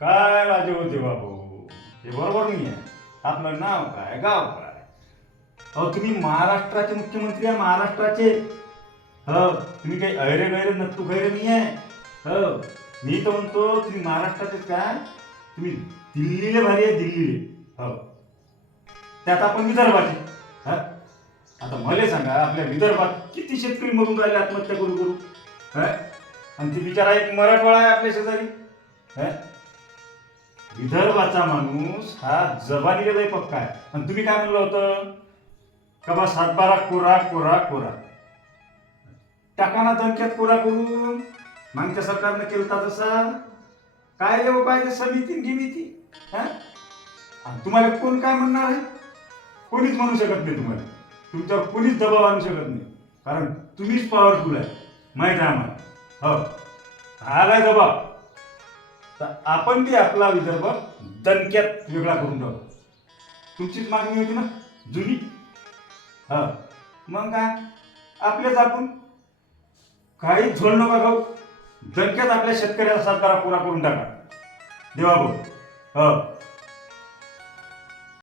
काय राजे होते बाबू, हे बरोबर नाही आहे. आपलं नाव काय, गाव काय? अहो तुम्ही महाराष्ट्राचे मुख्यमंत्री आहे, महाराष्ट्राचे. हो, तुम्ही काही अहिरे गैरे नक्कू गैरे नाही आहे. हो, मी तर म्हणतो तुम्ही महाराष्ट्राचेच काय, तुम्ही दिल्लीले भारी आहे, दिल्लीले. हो, त्यात आपण विदर्भाचे. हा, आता मला सांगा, आपल्या विदर्भात किती शेतकरी मरून राहिले आत्महत्या करू करू. हा, आणि ती बिचारा एक मराठवाडा आहे आपल्या शेजारी. हा, विदर्भाचा माणूस हा जबानीला लय पक्का आहे. आणि तुम्ही काय म्हणलं होतं का बा सातबारा कोरा कोरा कोरा. टाकाना दणक्यात कोरा करून मागच्या सरकारनं केलता तसा. काय रे बाबा पाहिजे समिती गिमिती. हा, आणि तुम्हाला कोण काय म्हणणार आहे? कोणीच म्हणू शकत नाही तुम्हाला. तुमच्यावर कोणीच दबाव आणू शकत नाही, कारण तुम्हीच पॉवरफुल आहे, माहित आहे आम्हाला. हो, आलाय दबाव तर आपण बी आपला विदर्भ दणक्यात वेगळा करून टाकू. तुमचीच मागणी होती ना जुनी. हा, मग काय, आपलेच आपण काही झोल नका खाऊ. दणक्यात आपल्या शेतकऱ्याचा सातबारा पुरा करून टाका देवा भाऊ. हो.